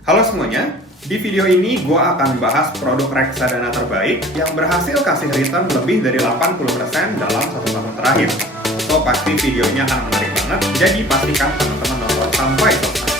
Halo semuanya, di video ini gue akan bahas produk reksadana terbaik yang berhasil kasih return lebih dari 80% dalam 1 tahun terakhir. So, pasti videonya akan menarik banget, jadi pastikan teman-teman nonton sampai selesai.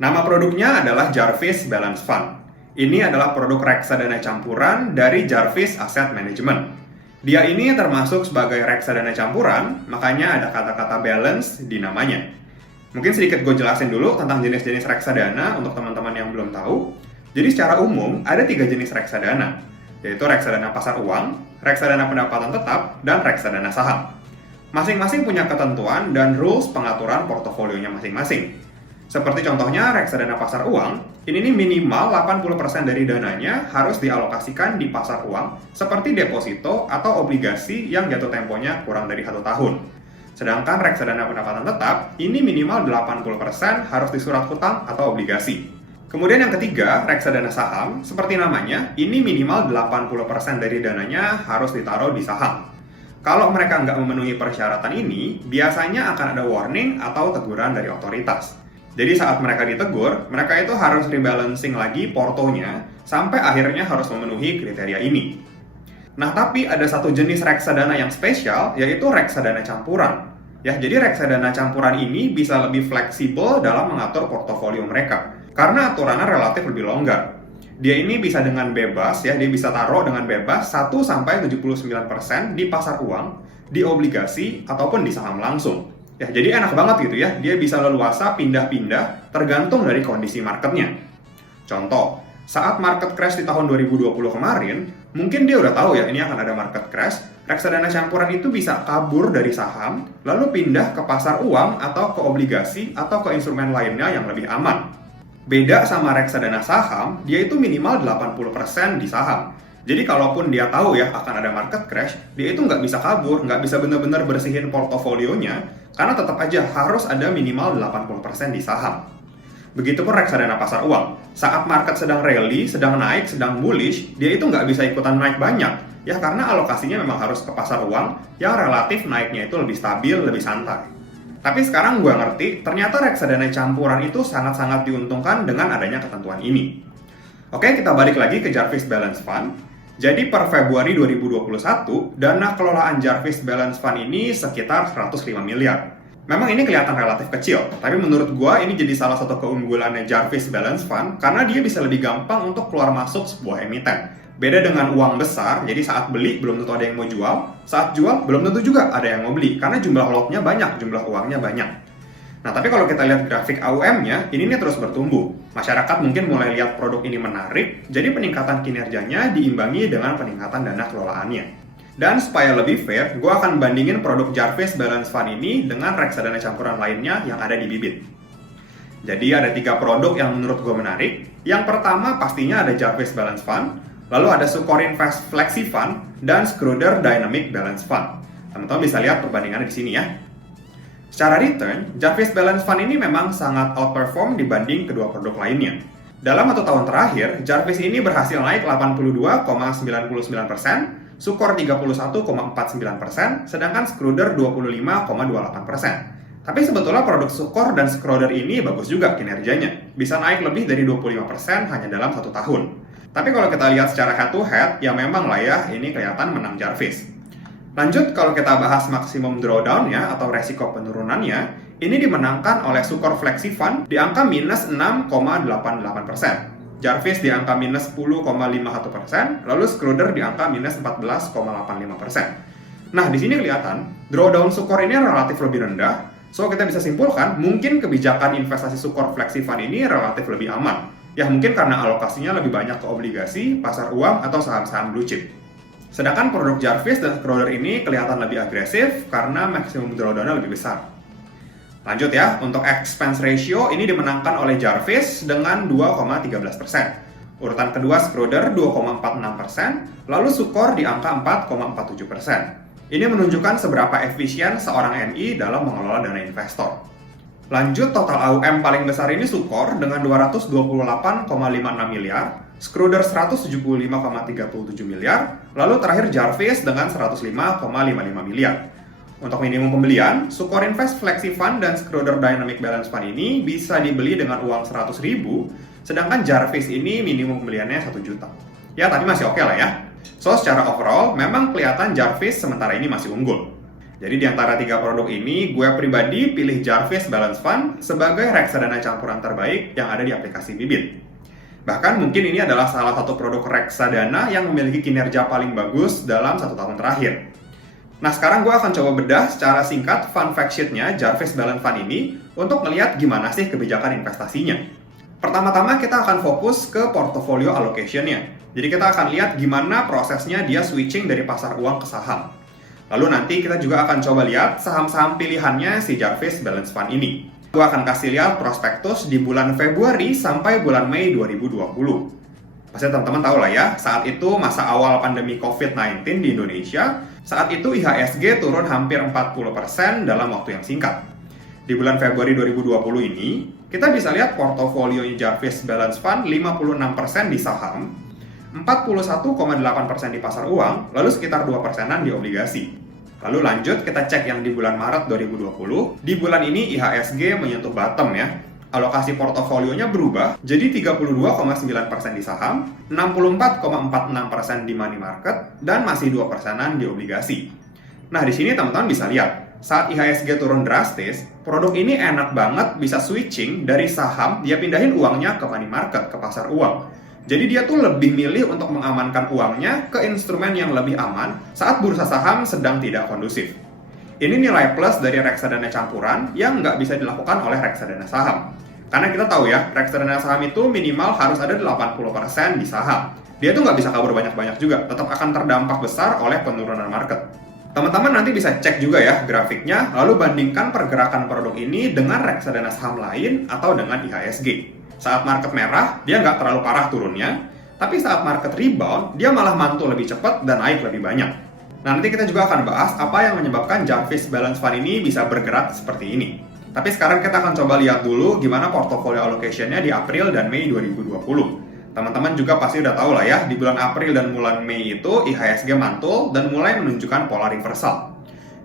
Nama produknya adalah Jarvis Balance Fund. Ini adalah produk reksadana campuran dari Jarvis Asset Management. Dia ini termasuk sebagai reksadana campuran, makanya ada kata-kata balance di namanya. Mungkin sedikit gue jelasin dulu tentang jenis-jenis reksadana untuk teman-teman yang belum tahu. Jadi secara umum ada 3 jenis reksadana, yaitu reksadana pasar uang, reksadana pendapatan tetap, dan reksadana saham. Masing-masing punya ketentuan dan rules pengaturan portofolionya masing-masing. Seperti contohnya reksadana pasar uang, ini nih minimal 80% dari dananya harus dialokasikan di pasar uang seperti deposito atau obligasi yang jatuh temponya kurang dari 1 tahun. Sedangkan reksadana pendapatan tetap, ini minimal 80% harus di surat hutang atau obligasi. Kemudian yang ketiga, reksadana saham, seperti namanya, ini minimal 80% dari dananya harus ditaruh di saham. Kalau mereka nggak memenuhi persyaratan ini, biasanya akan ada warning atau teguran dari otoritas. Jadi saat mereka ditegur, mereka itu harus rebalancing lagi portonya sampai akhirnya harus memenuhi kriteria ini. Nah, tapi ada satu jenis reksadana yang spesial, yaitu reksadana campuran. Ya, jadi reksadana campuran ini bisa lebih fleksibel dalam mengatur portofolio mereka, karena aturannya relatif lebih longgar. Dia ini bisa dengan bebas, ya, dia bisa taruh dengan bebas 1-79% di pasar uang, di obligasi, ataupun di saham langsung. Ya, jadi enak banget gitu ya, dia bisa leluasa pindah-pindah tergantung dari kondisi marketnya. Contoh, saat market crash di tahun 2020 kemarin, mungkin dia udah tahu ya ini akan ada market crash, reksadana campuran itu bisa kabur dari saham, lalu pindah ke pasar uang atau ke obligasi atau ke instrumen lainnya yang lebih aman. Beda sama reksadana saham, dia itu minimal 80% di saham. Jadi kalaupun dia tahu ya akan ada market crash, dia itu nggak bisa kabur, nggak bisa benar-benar bersihin portofolionya, karena tetap aja harus ada minimal 80% di saham. Begitupun reksadana pasar uang. Saat market sedang rally, sedang naik, sedang bullish, dia itu nggak bisa ikutan naik banyak. Ya karena alokasinya memang harus ke pasar uang yang relatif naiknya itu lebih stabil, lebih santai. Tapi sekarang gue ngerti, ternyata reksadana campuran itu sangat-sangat diuntungkan dengan adanya ketentuan ini. Oke, kita balik lagi ke Jarvis Balance Fund. Jadi per Februari 2021, dana kelolaan Jarvis Balance Fund ini sekitar 105 miliar. Memang ini kelihatan relatif kecil, tapi menurut gua ini jadi salah satu keunggulannya Jarvis Balance Fund karena dia bisa lebih gampang untuk keluar masuk sebuah emiten. Beda dengan uang besar, jadi saat beli belum tentu ada yang mau jual, saat jual belum tentu juga ada yang mau beli karena jumlah lotnya banyak, jumlah uangnya banyak. Nah, tapi kalau kita lihat grafik AUM-nya, ini terus bertumbuh. Masyarakat mungkin mulai lihat produk ini menarik, jadi peningkatan kinerjanya diimbangi dengan peningkatan dana kelolaannya. Dan supaya lebih fair, gue akan bandingin produk Jarvis Balance Fund ini dengan reksadana campuran lainnya yang ada di Bibit. Jadi ada 3 produk yang menurut gue menarik. Yang pertama pastinya ada Jarvis Balance Fund, lalu ada Sukor Invest Flexi Fund, dan Schroder Dynamic Balance Fund. Teman-teman bisa lihat perbandingannya di sini ya. Secara return, Jarvis Balance Fund ini memang sangat outperform dibanding kedua produk lainnya. Dalam 1 tahun terakhir, Jarvis ini berhasil naik 82,99%, Sukor 31,49%, sedangkan Schroder 25,28%. Tapi sebetulnya produk Sukor dan Schroder ini bagus juga kinerjanya, bisa naik lebih dari 25% hanya dalam 1 tahun. Tapi kalau kita lihat secara head to head, ya memang lah ya, ini kelihatan menang Jarvis. Lanjut, kalau kita bahas maksimum drawdown-nya atau resiko penurunannya, ini dimenangkan oleh Sukor Flexi Fund di angka minus 6,88%. Jarvis di angka minus 10,51%, lalu Schroder di angka minus 14,85%. Nah, di sini kelihatan, drawdown Sukor ini relatif lebih rendah, so kita bisa simpulkan, mungkin kebijakan investasi Sukor Flexi Fund ini relatif lebih aman. Ya, mungkin karena alokasinya lebih banyak ke obligasi, pasar uang, atau saham-saham blue chip. Sedangkan produk Jarvis dan Schroder ini kelihatan lebih agresif karena maksimum drawdown-nya lebih besar. Lanjut ya, untuk expense ratio ini dimenangkan oleh Jarvis dengan 2,13%. Urutan kedua Schroder 2,46%, lalu Sukor di angka 4,47%. Ini menunjukkan seberapa efisien seorang MI dalam mengelola dana investor. Lanjut, total AUM paling besar ini Sukor dengan 228,56 miliar, Schroeder 175,37 miliar, lalu terakhir Jarvis dengan 105,55 miliar. Untuk minimum pembelian, Sukor Invest Flexi Fund dan Schroeder Dynamic Balance Fund ini bisa dibeli dengan uang 100.000, sedangkan Jarvis ini minimum pembeliannya 1 juta. Ya, tadi masih oke lah ya. So, secara overall, memang kelihatan Jarvis sementara ini masih unggul. Jadi di antara 3 produk ini, gue pribadi pilih Jarvis Balance Fund sebagai reksadana campuran terbaik yang ada di aplikasi Bibit. Bahkan mungkin ini adalah salah satu produk reksadana yang memiliki kinerja paling bagus dalam 1 tahun terakhir. Nah, sekarang gue akan coba bedah secara singkat fun fact sheet-nya Jarvis Balance Fund ini untuk melihat gimana sih kebijakan investasinya. Pertama-tama kita akan fokus ke portfolio allocation-nya. Jadi kita akan lihat gimana prosesnya dia switching dari pasar uang ke saham. Lalu nanti kita juga akan coba lihat saham-saham pilihannya si Jarvis Balance Fund ini. Gue akan kasih lihat prospektus di bulan Februari sampai bulan Mei 2020. Pasti teman-teman tahu lah ya, saat itu masa awal pandemi COVID-19 di Indonesia, saat itu IHSG turun hampir 40% dalam waktu yang singkat. Di bulan Februari 2020 ini, kita bisa lihat portofolionya Jarvis Balance Fund 56% di saham, 41,8% di pasar uang, lalu sekitar 2%-an di obligasi. Lalu lanjut kita cek yang di bulan Maret 2020, di bulan ini IHSG menyentuh bottom ya. Alokasi portofolionya berubah jadi 32,9% di saham, 64,46% di money market, dan masih 2%-an di obligasi. Nah, di sini teman-teman bisa lihat, saat IHSG turun drastis, produk ini enak banget bisa switching dari saham, dia pindahin uangnya ke money market, ke pasar uang. Jadi dia tuh lebih milih untuk mengamankan uangnya ke instrumen yang lebih aman saat bursa saham sedang tidak kondusif. Ini nilai plus dari reksadana campuran yang nggak bisa dilakukan oleh reksadana saham. Karena kita tahu ya, reksadana saham itu minimal harus ada 80% di saham. Dia tuh nggak bisa kabur banyak-banyak juga, tetap akan terdampak besar oleh penurunan market. Teman-teman nanti bisa cek juga ya grafiknya, lalu bandingkan pergerakan produk ini dengan reksadana saham lain atau dengan IHSG. Saat market merah, dia nggak terlalu parah turunnya, tapi saat market rebound, dia malah mantul lebih cepat dan naik lebih banyak. Nah, nanti kita juga akan bahas apa yang menyebabkan Jarvis Balance Fund ini bisa bergerak seperti ini. Tapi sekarang kita akan coba lihat dulu gimana portfolio allocation-nya di April dan Mei 2020. Teman-teman juga pasti udah tahu lah ya, di bulan April dan bulan Mei itu IHSG mantul dan mulai menunjukkan pola reversal.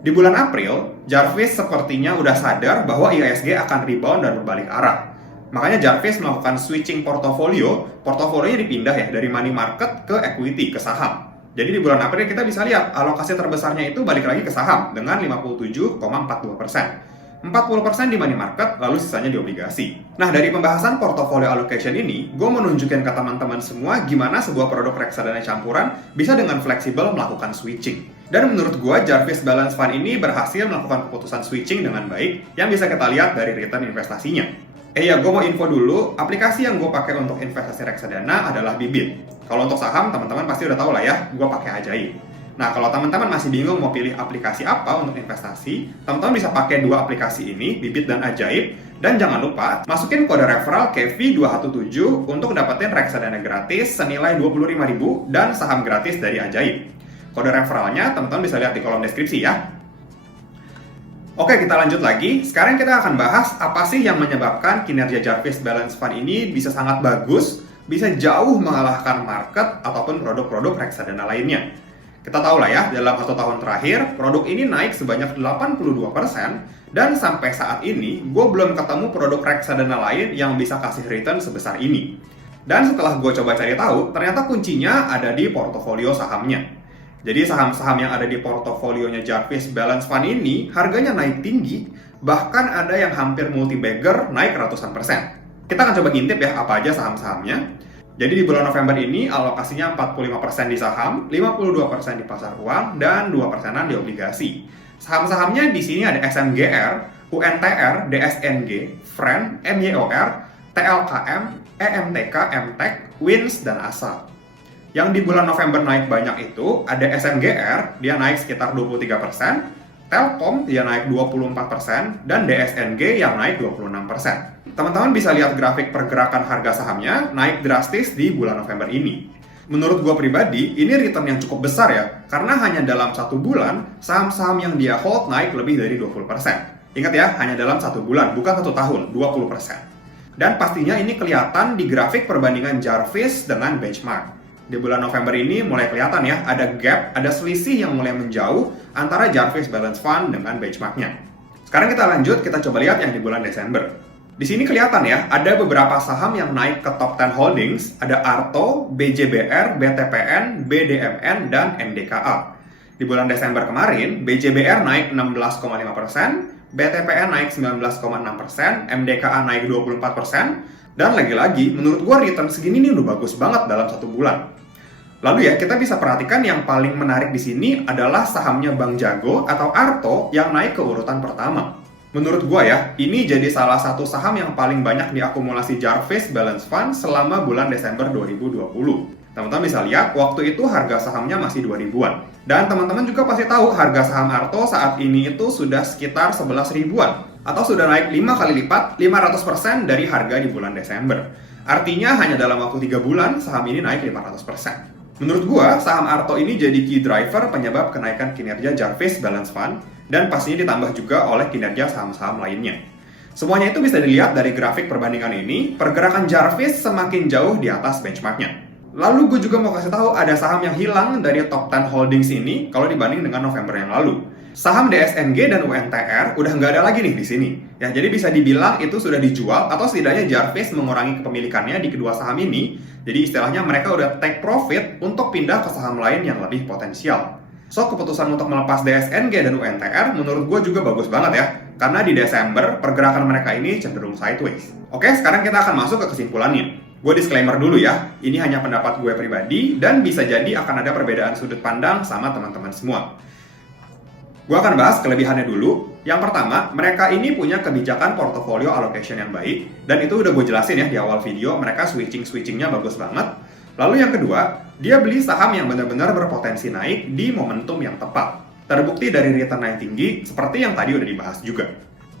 Di bulan April, Jarvis sepertinya udah sadar bahwa IHSG akan rebound dan berbalik arah. Makanya Jarvis melakukan switching portofolionya dipindah ya dari money market ke equity, ke saham. Jadi di bulan April kita bisa lihat alokasi terbesarnya itu balik lagi ke saham dengan 57,42%. 40% di money market, lalu sisanya di obligasi. Nah, dari pembahasan portfolio allocation ini, gue mau nunjukin ke teman-teman semua gimana sebuah produk reksadana campuran bisa dengan fleksibel melakukan switching. Dan menurut gue, Jarvis Balance Fund ini berhasil melakukan keputusan switching dengan baik yang bisa kita lihat dari return investasinya. Gue mau info dulu, aplikasi yang gue pakai untuk investasi reksadana adalah Bibit. Kalau untuk saham, teman-teman pasti udah tahu lah ya, gue pakai Ajaib. Nah, kalau teman-teman masih bingung mau pilih aplikasi apa untuk investasi, teman-teman bisa pakai 2 aplikasi ini, Bibit dan Ajaib. Dan jangan lupa, masukin kode referral KEVI217 untuk dapetin reksadana gratis senilai 25.000 dan saham gratis dari Ajaib. Kode referralnya teman-teman bisa lihat di kolom deskripsi ya. Oke, kita lanjut lagi. Sekarang kita akan bahas apa sih yang menyebabkan kinerja Jarvis Balance Fund ini bisa sangat bagus, bisa jauh mengalahkan market ataupun produk-produk reksadana lainnya. Kita tahu lah ya, dalam 1 tahun terakhir, produk ini naik sebanyak 82%, dan sampai saat ini, gue belum ketemu produk reksadana lain yang bisa kasih return sebesar ini. Dan setelah gue coba cari tahu, ternyata kuncinya ada di portofolio sahamnya. Jadi saham-saham yang ada di portofolionya Jarvis Balance Fund ini, harganya naik tinggi, bahkan ada yang hampir multi-bagger naik ratusan persen. Kita akan coba ngintip ya, apa aja saham-sahamnya. Jadi di bulan November ini alokasinya 45% di saham, 52% di pasar uang, dan 2%-an di obligasi. Saham-sahamnya di sini ada SMGR, UNTR, DSNG, FREN, MYOR, TLKM, EMTK, MTEK, WINS, dan ASA. Yang di bulan November naik banyak itu ada SMGR, dia naik sekitar 23%, Telkom dia naik 24%, dan DSNG yang naik 26%. Teman-teman bisa lihat grafik pergerakan harga sahamnya naik drastis di bulan November ini. Menurut gue pribadi, ini return yang cukup besar ya, karena hanya dalam 1 bulan, saham-saham yang dia hold naik lebih dari 20%. Ingat ya, hanya dalam 1 bulan, bukan 1 tahun, 20%. Dan pastinya ini kelihatan di grafik perbandingan Jarvis dengan benchmark. Di bulan November ini mulai kelihatan ya, ada gap, ada selisih yang mulai menjauh antara Jarvis Balance Fund dengan benchmarknya. Sekarang kita lanjut, kita coba lihat yang di bulan Desember. Di sini kelihatan ya, ada beberapa saham yang naik ke top 10 holdings, ada Arto, BJBR, BTPN, BDMN, dan MDKA. Di bulan Desember kemarin, BJBR naik 16,5%, BTPN naik 19,6%, MDKA naik 24%, dan lagi-lagi, menurut gua return segini nih udah bagus banget dalam 1 bulan. Lalu ya, kita bisa perhatikan yang paling menarik di sini adalah sahamnya Bank Jago atau Arto yang naik ke urutan pertama. Menurut gua ya, ini jadi salah satu saham yang paling banyak diakumulasi Jarvis Balance Fund selama bulan Desember 2020. Teman-teman bisa lihat, waktu itu harga sahamnya masih 2000-an. Dan teman-teman juga pasti tahu harga saham Arto saat ini itu sudah sekitar 11 ribuan. Atau sudah naik 5 kali lipat, 500% dari harga di bulan Desember. Artinya hanya dalam waktu 3 bulan, saham ini naik 500%. Menurut gua, saham Arto ini jadi key driver penyebab kenaikan kinerja Jarvis Balance Fund, dan pastinya ditambah juga oleh kinerja saham-saham lainnya. Semuanya itu bisa dilihat dari grafik perbandingan ini, pergerakan Jarvis semakin jauh di atas benchmarknya. Lalu gue juga mau kasih tahu ada saham yang hilang dari top 10 holdings ini kalau dibanding dengan November yang lalu. Saham DSNG dan UNTR udah nggak ada lagi nih di sini. Ya, jadi bisa dibilang itu sudah dijual atau setidaknya Jarvis mengurangi kepemilikannya di kedua saham ini. Jadi istilahnya mereka udah take profit untuk pindah ke saham lain yang lebih potensial. So, keputusan untuk melepas DSNG dan UNTR menurut gue juga bagus banget ya. Karena di Desember, pergerakan mereka ini cenderung sideways. Oke, sekarang kita akan masuk ke kesimpulannya. Gue disclaimer dulu ya, ini hanya pendapat gue pribadi dan bisa jadi akan ada perbedaan sudut pandang sama teman-teman semua. Gue akan bahas kelebihannya dulu. Yang pertama, mereka ini punya kebijakan portfolio allocation yang baik, dan itu udah gue jelasin ya di awal video, mereka switchingnya bagus banget. Lalu yang kedua, dia beli saham yang benar-benar berpotensi naik di momentum yang tepat. Terbukti dari return yang tinggi, seperti yang tadi udah dibahas juga.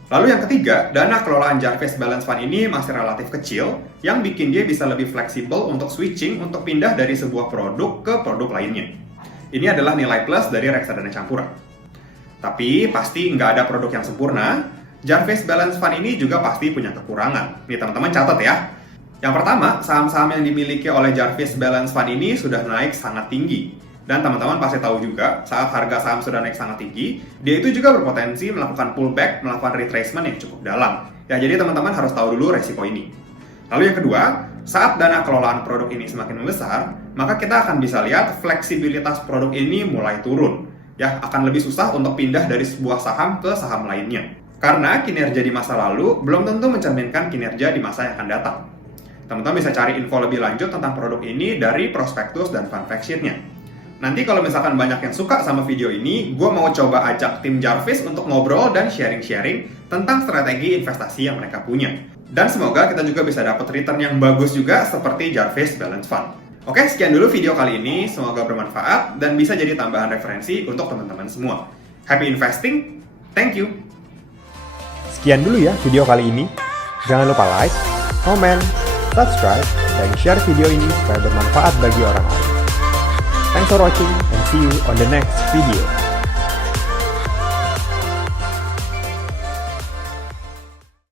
Lalu yang ketiga, dana kelolaan Jarvis Balance Fund ini masih relatif kecil, yang bikin dia bisa lebih fleksibel untuk switching untuk pindah dari sebuah produk ke produk lainnya. Ini adalah nilai plus dari reksadana campuran. Tapi pasti nggak ada produk yang sempurna, Jarvis Balance Fund ini juga pasti punya kekurangan. Nih teman-teman catat ya. Yang pertama, saham-saham yang dimiliki oleh Jarvis Balance Fund ini sudah naik sangat tinggi. Dan teman-teman pasti tahu juga, saat harga saham sudah naik sangat tinggi, dia itu juga berpotensi melakukan pullback, melakukan retracement yang cukup dalam. Ya, jadi teman-teman harus tahu dulu resiko ini. Lalu yang kedua, saat dana kelolaan produk ini semakin membesar, maka kita akan bisa lihat fleksibilitas produk ini mulai turun. Ya, akan lebih susah untuk pindah dari sebuah saham ke saham lainnya. Karena kinerja di masa lalu belum tentu mencerminkan kinerja di masa yang akan datang. Teman-teman bisa cari info lebih lanjut tentang produk ini dari prospektus dan fund fact sheet-nya. Nanti kalau misalkan banyak yang suka sama video ini, gue mau coba ajak tim Jarvis untuk ngobrol dan sharing-sharing tentang strategi investasi yang mereka punya. Dan semoga kita juga bisa dapat return yang bagus juga seperti Jarvis Balance Fund. Oke, sekian dulu video kali ini. Semoga bermanfaat dan bisa jadi tambahan referensi untuk teman-teman semua. Happy investing, thank you! Sekian dulu ya video kali ini. Jangan lupa like, comment, subscribe, dan share video ini supaya bermanfaat bagi orang lain. Thanks for watching and see you on the next video.